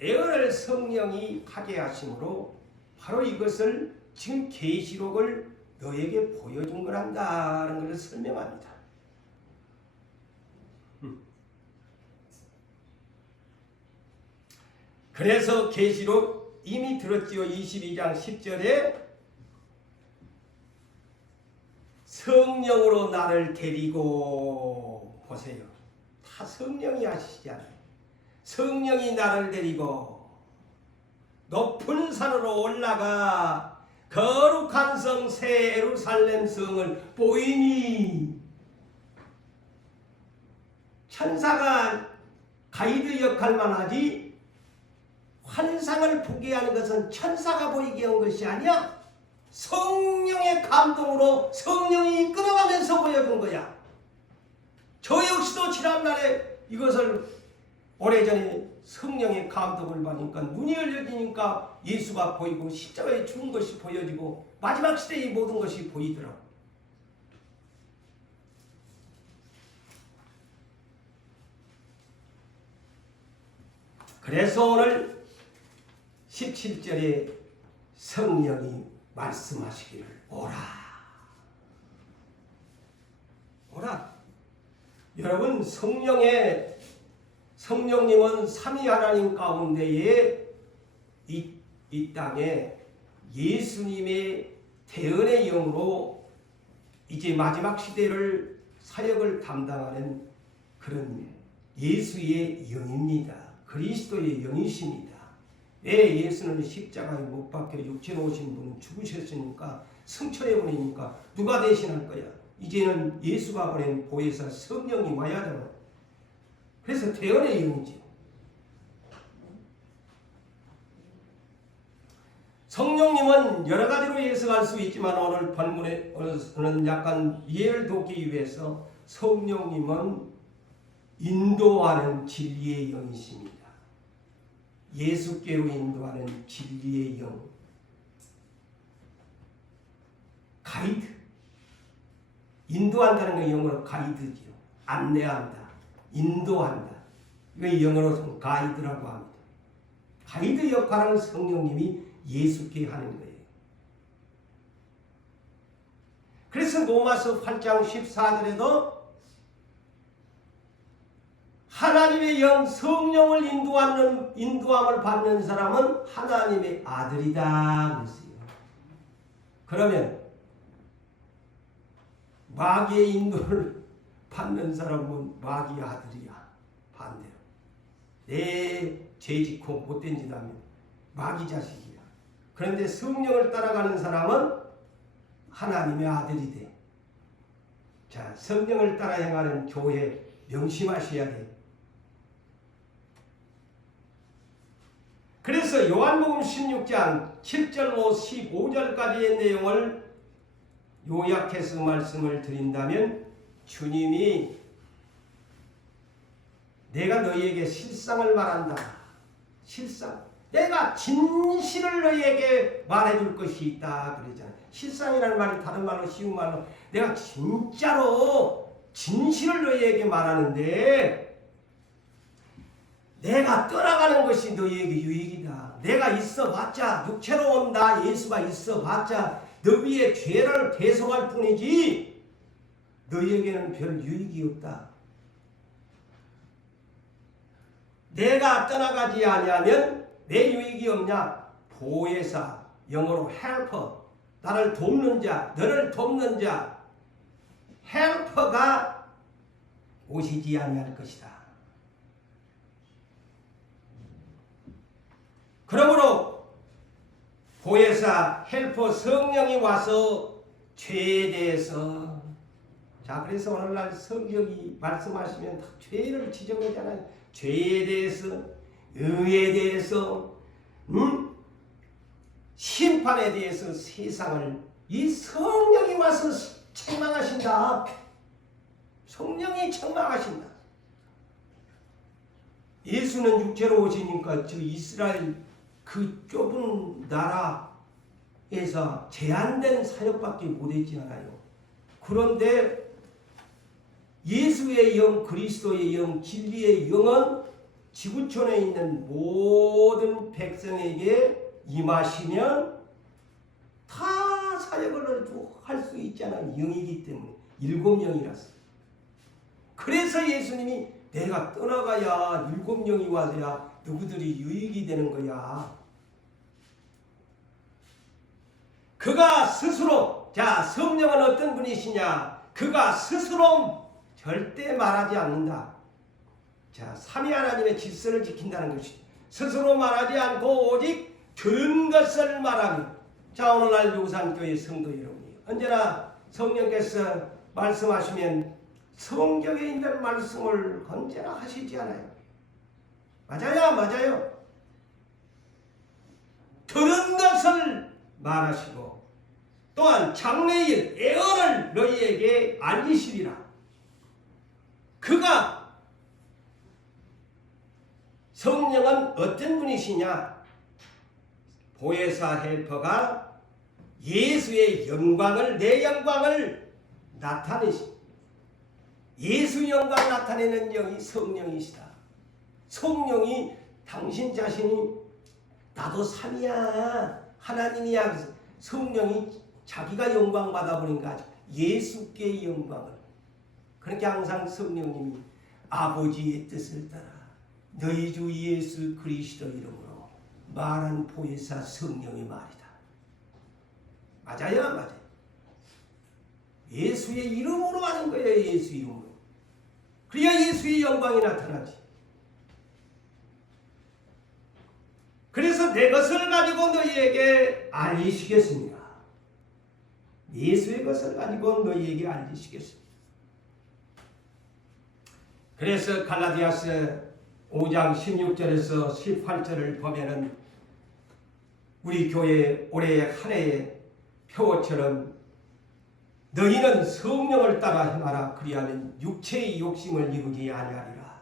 애언을 성령이 하게 하심으로 바로 이것을 지금 계시록을 너에게 보여준 거란다는 것을 설명합니다. 그래서 계시록 이미 들었지요. 22장 10절에 성령으로 나를 데리고 보세요. 다 성령이 하시잖아요. 성령이 나를 데리고 높은 산으로 올라가 거룩한 성 새 예루살렘 성을 보이니 천사가 가이드 역할만 하지 환상을 보게 하는 것은 천사가 보이게 한 것이 아니야. 성령의 감동으로 성령이 이끌어가면서 보여준 거야. 저 역시도 지난날에 이것을 오래전에 성령의 감동을 받으니까 눈이 열려지니까 예수가 보이고 십자가에 죽은 것이 보여지고 마지막 시대의 모든 것이 보이더라고. 그래서 오늘 17절에 성령이 말씀하시기를 오라. 오라. 여러분, 성령님은 삼위 하나님 가운데에 이 땅에 예수님의 대언의 영으로 이제 마지막 시대를 사역을 담당하는 그런 예수의 영입니다. 그리스도의 영이십니다. 왜 예수는 십자가에 못 박혀 육체로 오신 분은 죽으셨으니까 승천해 버리니까 누가 대신할 거야? 이제는 예수가 보낸 보혜사 성령이 와야 되는. 그래서 대언의 영이죠. 성령님은 여러 가지로 해석할 수 있지만 오늘 본문에는 약간 이해를 돕기 위해서 성령님은 인도하는 진리의 영이십니다. 예수께로 인도하는 진리의 영. 가이드. 인도한다는 건 영어로 가이드지요. 안내한다. 인도한다. 이거 영어로 가이드라고 합니다. 가이드 역할을 성령님이 예수께 하는 거예요. 그래서 로마서 8장 14절에도 하나님의 영 성령을 인도함을 받는 사람은 하나님의 아들이다 그랬어요. 그러면 마귀의 인도를 받는 사람은 마귀의 아들이야. 반대로 내 죄짓고 못된 짓 하면 마귀 자식이야. 그런데 성령을 따라가는 사람은 하나님의 아들이 돼. 자, 성령을 따라 행하는 교회 명심하셔야 돼. 그래서 요한복음 16장 7절로 15절까지의 내용을 요약해서 말씀을 드린다면 주님이 내가 너희에게 실상을 말한다. 실상. 내가 진실을 너희에게 말해줄 것이 있다. 그러잖아요. 실상이라는 말이 다른 말로 쉬운 말로 내가 진짜로 진실을 너희에게 말하는데 내가 떠나가는 것이 너희에게 유익이다. 내가 있어봤자 육체로 온 나 예수가 있어봤자 너희의 죄를 배송할 뿐이지 너희에게는 별 유익이 없다. 내가 떠나가지 아니하면 내 유익이 없냐? 보혜사, 영어로 helper, 나를 돕는 자, 너를 돕는 자, helper가 오시지 아니할 것이다. 그러므로 보혜사, 헬퍼 성령이 와서 죄에 대해서 자 그래서 오늘날 성경이 말씀하시면 다 죄를 지적하잖아요. 죄에 대해서, 의에 대해서, 심판에 대해서 세상을 이 성령이 와서 책망하신다. 성령이 책망하신다. 예수는 육체로 오시니까 저 이스라엘 그 좁은 나라에서 제한된 사역밖에 못했지 않아요. 그런데 예수의 영, 그리스도의 영, 진리의 영은 지구촌에 있는 모든 백성에게 임하시면 다 사역을 할 수 있잖아요. 영이기 때문에. 7영이라서. 그래서 예수님이 내가 떠나가야 7영이 와서야 누구들이 유익이 되는 거야. 그가 스스로 자 성령은 어떤 분이시냐? 그가 스스로 절대 말하지 않는다. 자 삼위 하나님의 질서를 지킨다는 것이 스스로 말하지 않고 오직 들은 것을 말하며 자 오늘날 요산교회 성도 여러분이 언제나 성령께서 말씀하시면 성경에 있는 말씀을 언제나 하시지 않아요. 맞아요, 맞아요. 들은 것을 말하시고 또한 장래일 애언을 너희에게 알리시리라. 그가 성령은 어떤 분이시냐? 보혜사 헬퍼가 예수의 영광을 내 영광을 나타내시. 예수 영광 나타내는 영이 성령이시다. 성령이 당신 자신이 나도 삼이야 하나님이야. 성령이 자기가 영광 받아버린 거 아직 예수께 영광을. 그러니까 항상 성령님이 아버지의 뜻을 따라 너희 주 예수 그리스도 이름으로 말한 보혜사 성령의 말이다. 맞아요, 맞아요. 예수의 이름으로 하는 거예요. 예수 이름으로. 그래야 예수의 영광이 나타나지. 그래서 내 것을 가지고 너희에게 알리시겠습니다. 예수의 것을 가지고 너희에게 알리시겠습니다. 그래서 갈라디아서 5장 16절에서 18절을 보면은 우리 교회 올해 한 해의 표어처럼 너희는 성령을 따라 행하라. 그리하면 육체의 욕심을 이루지 아니하리라.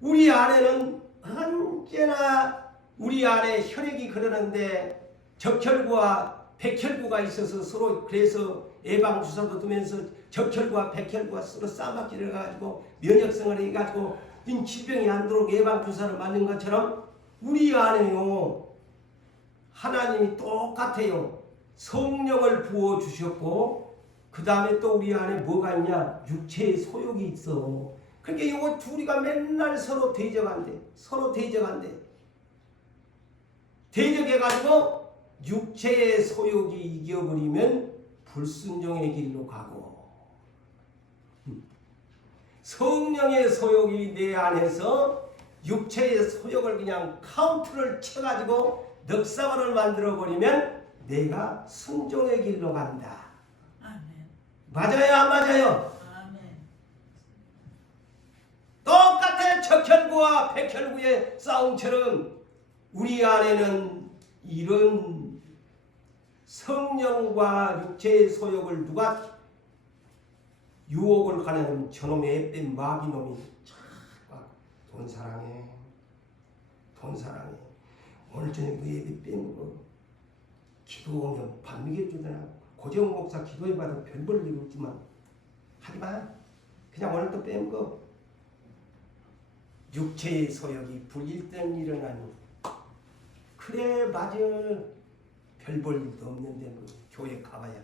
우리 안에는 언제나 우리 안에 혈액이 흐르는데 적혈구와 백혈구가 있어서 서로 그래서 예방주사도 두면서 적혈구와 백혈구가 서로 싸움질을 해가지고 면역성을 해가지고 질병이 안 들어오게 예방주사를 맞는 것처럼 우리 안에요 하나님이 똑같아요. 성령을 부어주셨고 그 다음에 또 우리 안에 뭐가 있냐? 육체의 소욕이 있어. 그러니까 이거 둘이가 맨날 서로 대적한대. 서로 대적한대. 대적해가지고 육체의 소욕이 이겨버리면 불순종의 길로 가고 성령의 소욕이 내 안에서 육체의 소욕을 그냥 카운트를 쳐가지고 넉사발을 만들어버리면 내가 순종의 길로 간다. 아멘. 맞아요, 안 맞아요? 아멘. 똑같아. 적혈구와 백혈구의 싸움처럼 우리 안에는 이런 성령과 육체의 소욕을 누가 유혹을 가냐면 저놈의 앱된 마귀놈이 돈 사랑해. 돈 사랑해. 오늘 저녁에 그 예배 빼먹어. 기도하면 밥 먹여주더라. 고재홍 목사 기도해봐도 별 볼 일 없지만 하지마. 그냥 오늘 또 빼먹어. 육체의 소욕이 불일등 일어나니 그래 맞아. 별 볼 일도 없는데 뭐 교회 가봐야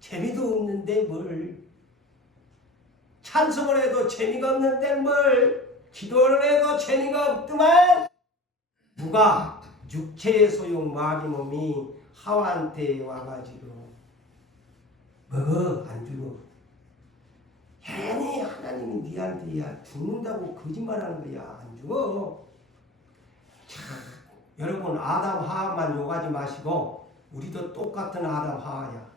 재미도 없는데 뭘 찬송을 해도 재미가 없는데 뭘 기도를 해도 재미가 없더만. 누가 육체의 소욕 마귀놈이 하와한테 와가지고 먹어 안 주고 괜히 하나님이 니한테야 죽는다고 거짓말하는 거야. 안 죽어. 참, 여러분 아담 하와만 욕하지 마시고 우리도 똑같은 아담 하와야.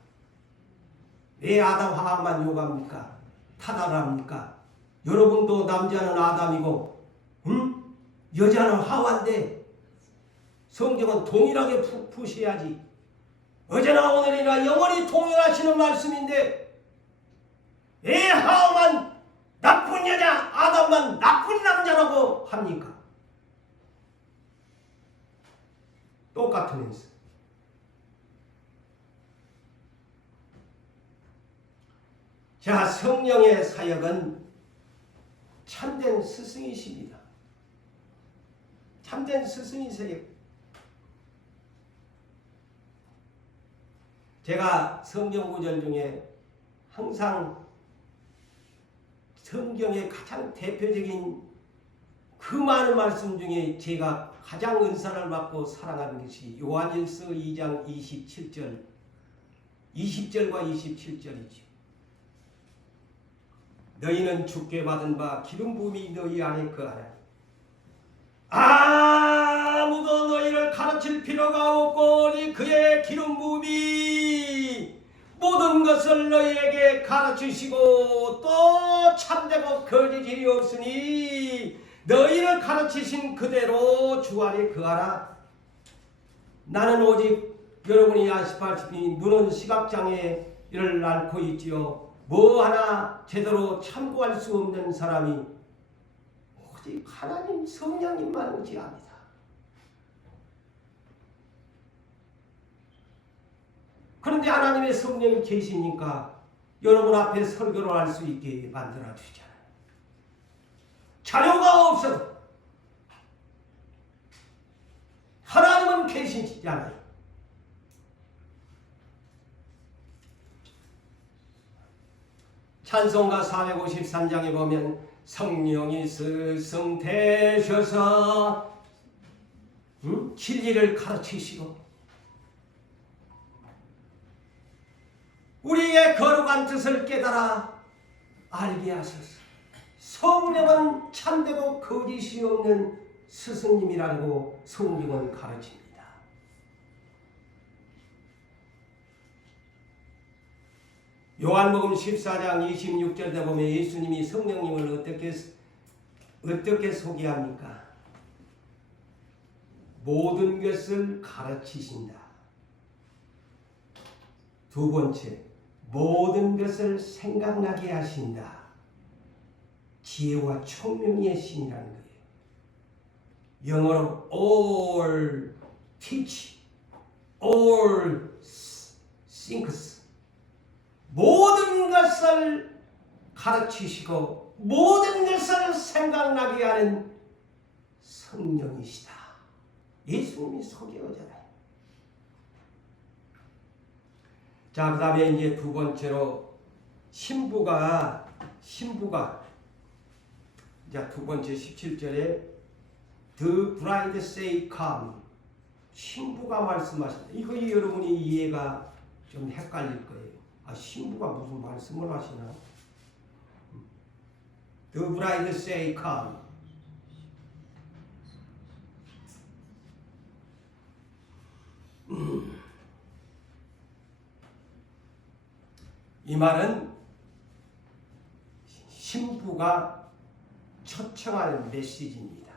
왜 아담 하와만 욕합니까? 타달합니까? 여러분도 남자는 아담이고 응? 여자는 하와인데 성경은 동일하게 푸셔야지. 어제나 오늘이나 영원히 동일하시는 말씀인데 왜 하와만 나쁜 여자 아담만 나쁜 남자라고 합니까? 똑같으면서. 자, 성령의 사역은 참된 스승이십니다. 참된 스승이세요. 제가 성경 구절 중에 항상 성경의 가장 대표적인 그 많은 말씀 중에 제가 가장 은사를 받고 사랑하는 것이 요한일서 2장 27절 20절과 27절이죠. 너희는 주께 받은 바 기름 부음이 너희 안에 거하라. 아무도 너희를 가르칠 필요가 없고 그의 기름 부음이 모든 것을 너희에게 가르치시고 또 참되고 거짓이 없으니 너희를 가르치신 그대로 주 안에 거하라. 나는 오직 여러분이 아시다시피 눈은 시각장애를 앓고 있지요. 뭐 하나 제대로 참고할 수 없는 사람이 오직 하나님 성령님만 의지합니다. 그런데 하나님의 성령이 계시니까 여러분 앞에 설교를 할 수 있게 만들어 주잖아요. 자료가 없어도 하나님은 계시잖아요. 찬송가 453장에 보면 성령이 스승되셔서 진리를 가르치시고 우리의 거룩한 뜻을 깨달아 알게 하소서. 성령은 참되고 거짓이 없는 스승님이라고 성경은 가르칩니다. 요한복음 14장 26절에 보면 예수님이 성령님을 어떻게 소개합니까? 모든 것을 가르치신다. 두 번째, 모든 것을 생각나게 하신다. 지혜와 총명의 신이라는 거예요. 영어로 all teach, all thinks. 모든 것을 가르치시고 모든 것을 생각나게 하는 성령이시다. 예수님이 소개하잖아요. 자, 그 다음에 이제 두 번째로 신부가 자, 두 번째 17절에 The bride say come. 신부가 말씀하신다. 이거 여러분이 이해가 좀 헷갈릴 거예요. 아, 신부가 무슨 말씀을 하시나? The bride say come. 이 말은 신부가 초청하는 메시지입니다.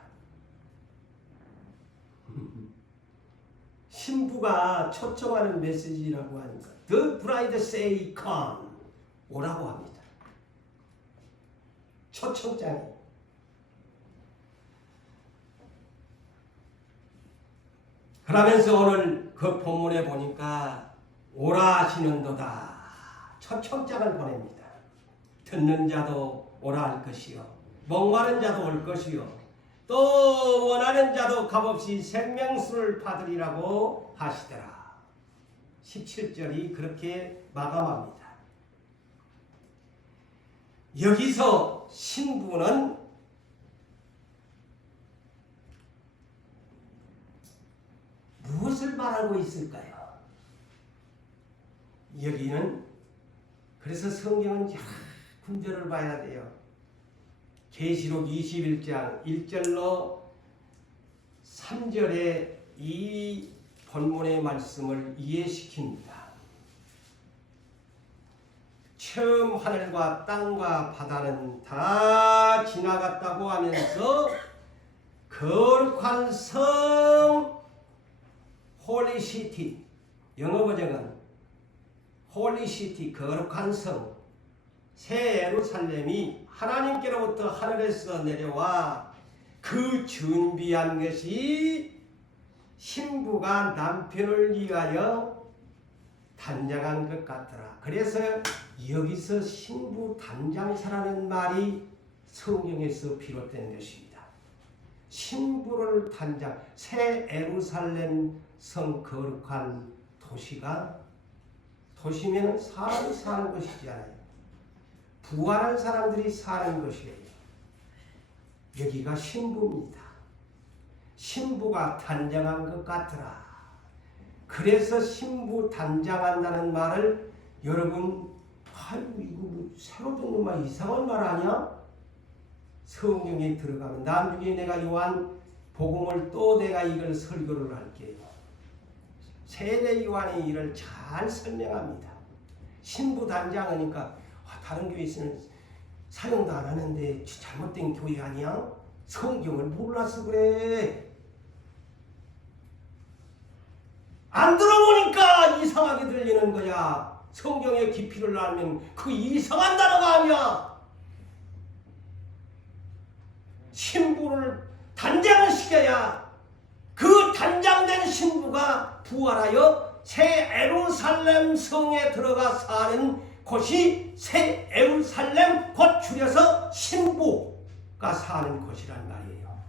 신부가 초청하는 메시지라고 하니까 The bride say come 오라고 합니다. 초청장이. 그러면서 오늘 그 본문에 보니까 오라 하시는도다. 초청장을 보냅니다. 듣는 자도 오라 할 것이요 목마른 자도 올 것이요 또 원하는 자도 값없이 생명수를 받으리라고 하시더라. 17절이 그렇게 마감합니다. 여기서 신부는 무엇을 말하고 있을까요? 여기는 그래서 성경은 군절을 봐야 돼요. 계시록 21장 1절로 3절에 이 본문의 말씀을 이해시킵니다. 처음 하늘과 땅과 바다는 다 지나갔다고 하면서 거룩한 성 홀리시티, 영어 버전은 홀리시티, 거룩한 성 새 예루살렘이 하나님께로부터 하늘에서 내려와 그 준비한 것이 신부가 남편을 위하여 단장한 것 같더라. 그래서 여기서 신부 단장사라는 말이 성경에서 비롯된 것입니다. 신부를 단장, 새 예루살렘 성 거룩한 도시면 사람이 사는 것이잖아요. 부활한 사람들이 사는 것이에요. 여기가 신부입니다. 신부가 단장한 것 같더라. 그래서 신부 단장한다는 말을 여러분 아이고 이거 새로 듣는 말 이상한 말 아니야? 성경에 들어가면 나중에 내가 요한 복음을 또 내가 이걸 설교를 할게요. 세례 요한이 이를 잘 설명합니다. 신부 단장하니까 다른 교회에서는 사용도 안 하는데 잘못된 교회 아니야? 성경을 몰라서 그래. 안 들어보니까 이상하게 들리는 거야. 성경의 깊이를 알면 그 이상한 단어가 아니야. 신부를 단장을 시켜야 그 단장된 신부가 부활하여 새 예루살렘 성에 들어가 사는 곳이 새 예루살렘, 곧 줄여서 신부가 사는 곳이란 말이에요.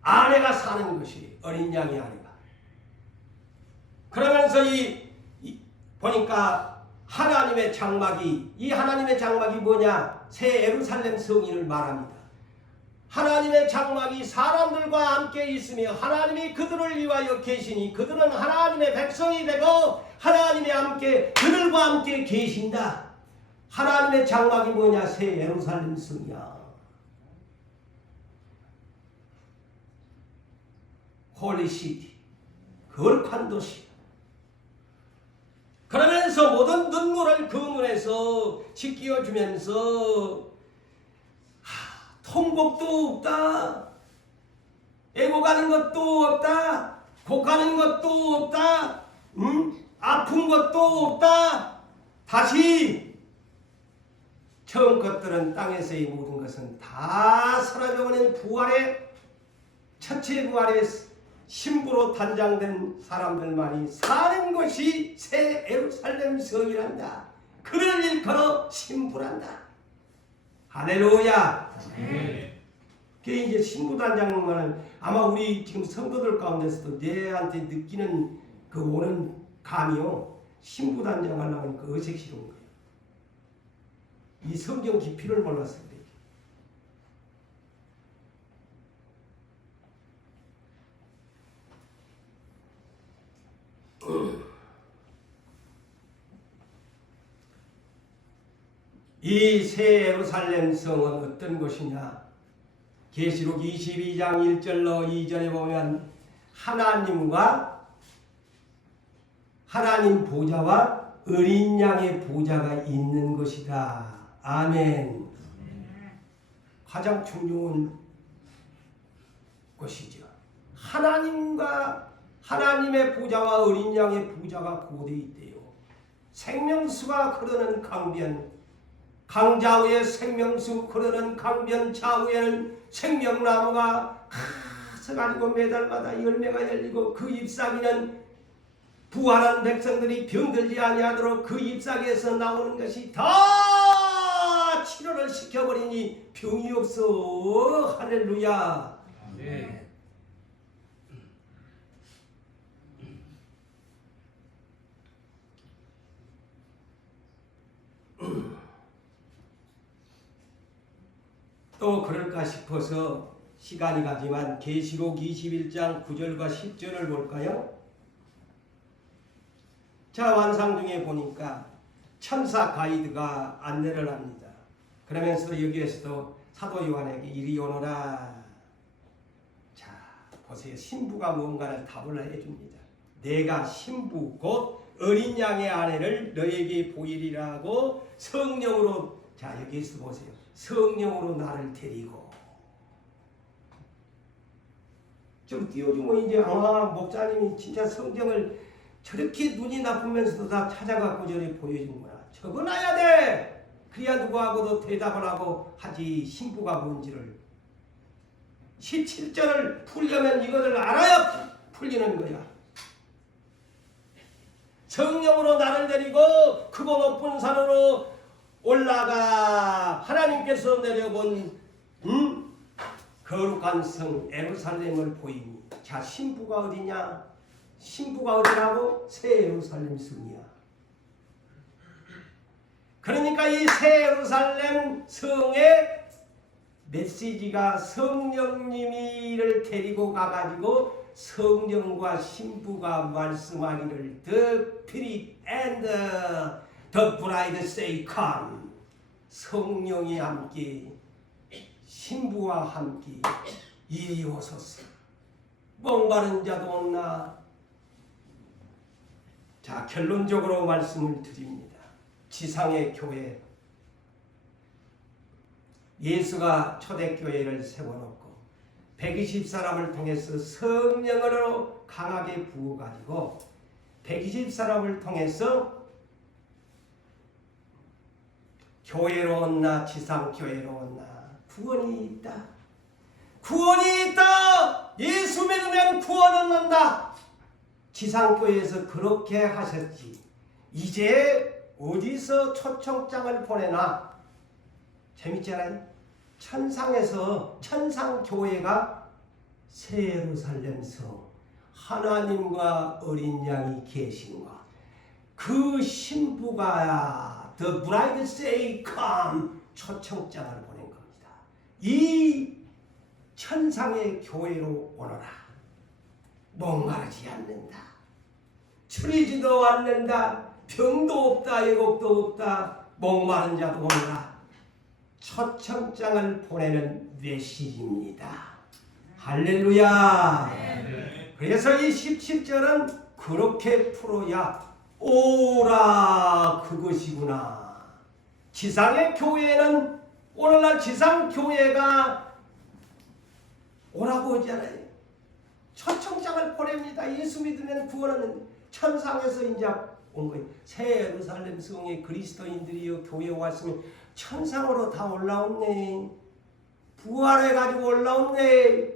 아내가 사는 것이, 어린 양의 아내가. 그러면서 보니까 하나님의 장막이, 이 하나님의 장막이 뭐냐? 새 예루살렘 성인을 말합니다. 하나님의 장막이 사람들과 함께 있으며 하나님이 그들을 위하여 계시니 그들은 하나님의 백성이 되고 하나님이 함께 그들과 함께 계신다. 하나님의 장막이 뭐냐? 새 예루살렘 성이야. 홀리시티, 거룩한 도시. 그러면서 모든 눈물을 그 눈에서 씻겨주면서 통곡도 없다, 애고가는 것도 없다, 곡하는 것도 없다, 아픈 것도 없다. 다시 처음 것들은 땅에서의 모든 것은 다 사라져버린 부활의, 첫째 부활의 신부로 단장된 사람들만이 사는 것이 새 예루살렘 성이란다. 그를 일컬어 신부란다. 할렐루야. 그게 이제 신부 단장은 아마 우리 지금 성도들 가운데서도 내한테 느끼는 그 오는 감이요, 신부 단장 하려면 그 어색스러운 거예요. 이 성경 깊이를 몰랐을 때. 이 새 예루살렘 성은 어떤 곳이냐? 계시록 22장 1절로 2절에 보면 하나님 보좌와 어린 양의 보좌가 있는 것이다. 아멘. 가장 중요한 것이죠. 하나님의 보좌와 어린 양의 보좌가 고대에 있대요. 생명수가 흐르는 강변, 강좌우에 생명수 흐르는 강변 좌우에는 생명나무가 서가지고 매달마다 열매가 열리고 그 잎사귀는 부활한 백성들이 병들지 아니하도록 그 잎사귀에서 나오는 것이 다 치료를 시켜버리니 병이 없어. 할렐루야. 네. 또 그럴까 싶어서 시간이 가지만 계시록 21장 9절과 10절을 볼까요? 자, 완상 중에 보니까 천사 가이드가 안내를 합니다. 그러면서 여기에서도 사도 요한에게 이리 오너라. 자, 보세요. 신부가 무언가를 답을 해줍니다. 내가 신부 곧 어린 양의 아내를 너에게 보이리라고 성령으로, 자 여기에서 보세요. 성령으로 나를 데리고 좀 띄워주면 이제 목사님이 진짜 성경을 저렇게 눈이 나쁘면서도 다 찾아갖고 저렇게 보여주는구나. 적어놔야 돼. 그래야 누구하고도 대답을 하고 하지. 신부가 뭔지를 17절을 풀려면 이것을 알아야 풀리는 거야. 성령으로 나를 데리고 크고 높은 산으로 올라가 하나님께서 내려본 거룩한 성 예루살렘을 보이니, 자, 신부가 어디냐? 신부가 어디라고? 새 예루살렘 성이야. 그러니까 이 새 예루살렘 성의 메시지가 성령님이 이를 데리고 가가지고 성령과 신부가 말씀하기를 The Spirit and The Bride say come. 성령이 함께 신부와 함께 이리 오소서. 목마른 자도 없나 자, 결론적으로 말씀을 드립니다. 지상의 교회, 예수가 초대교회를 세워놓고 120사람을 통해서 성령으로 강하게 부어가지고 120사람을 통해서 교회로 온나 지상교회로 온나 구원이 있다. 구원이 있다. 예수 믿으면 구원은 온다. 지상교회에서 그렇게 하셨지. 이제 어디서 초청장을 보내나? 재밌잖아요. 천상에서 천상교회가 새 예루살렘 성 하나님과 어린 양이 계신 것, 그 신부가 The bride say come 초청장을 보낸 겁니다. 이 천상의 교회로 오너라. 목마르지 않는다. 추리지도 않는다. 병도 없다. 애곡도 없다. 목마른 자도 오너라. 초청장을 보내는 메시지입니다. 할렐루야. 그래서 이 17절은 그렇게 풀어야 오라 그것이구나. 지상의 교회는 오늘날 지상교회가 오라고 하잖아요. 초청장을 보냅니다. 예수 믿으면 구원하는 천상에서 이제 온 거예요. 새 예루살렘 성에 그리스도인들이 교회에 왔으면 천상으로 다 올라왔네. 부활해가지고 올라왔네.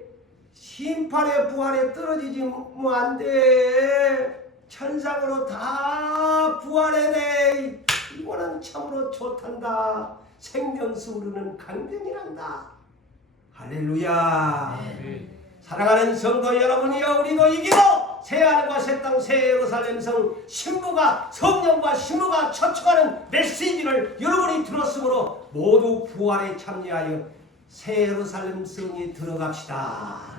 심판에 부활에 떨어지지 뭐 안 돼. 천상으로 다 부활해내. 이거는 참으로 좋단다. 생명수 흐르는 강변이란다. 할렐루야. 사랑하는 성도 여러분이여, 우리도 이기고 새하늘과 새 땅 새 예루살렘 성 신부가 성령과 신부가 초청하는 메시지를 여러분이 들었으므로 모두 부활에 참여하여 새 예루살렘 성에 들어갑시다.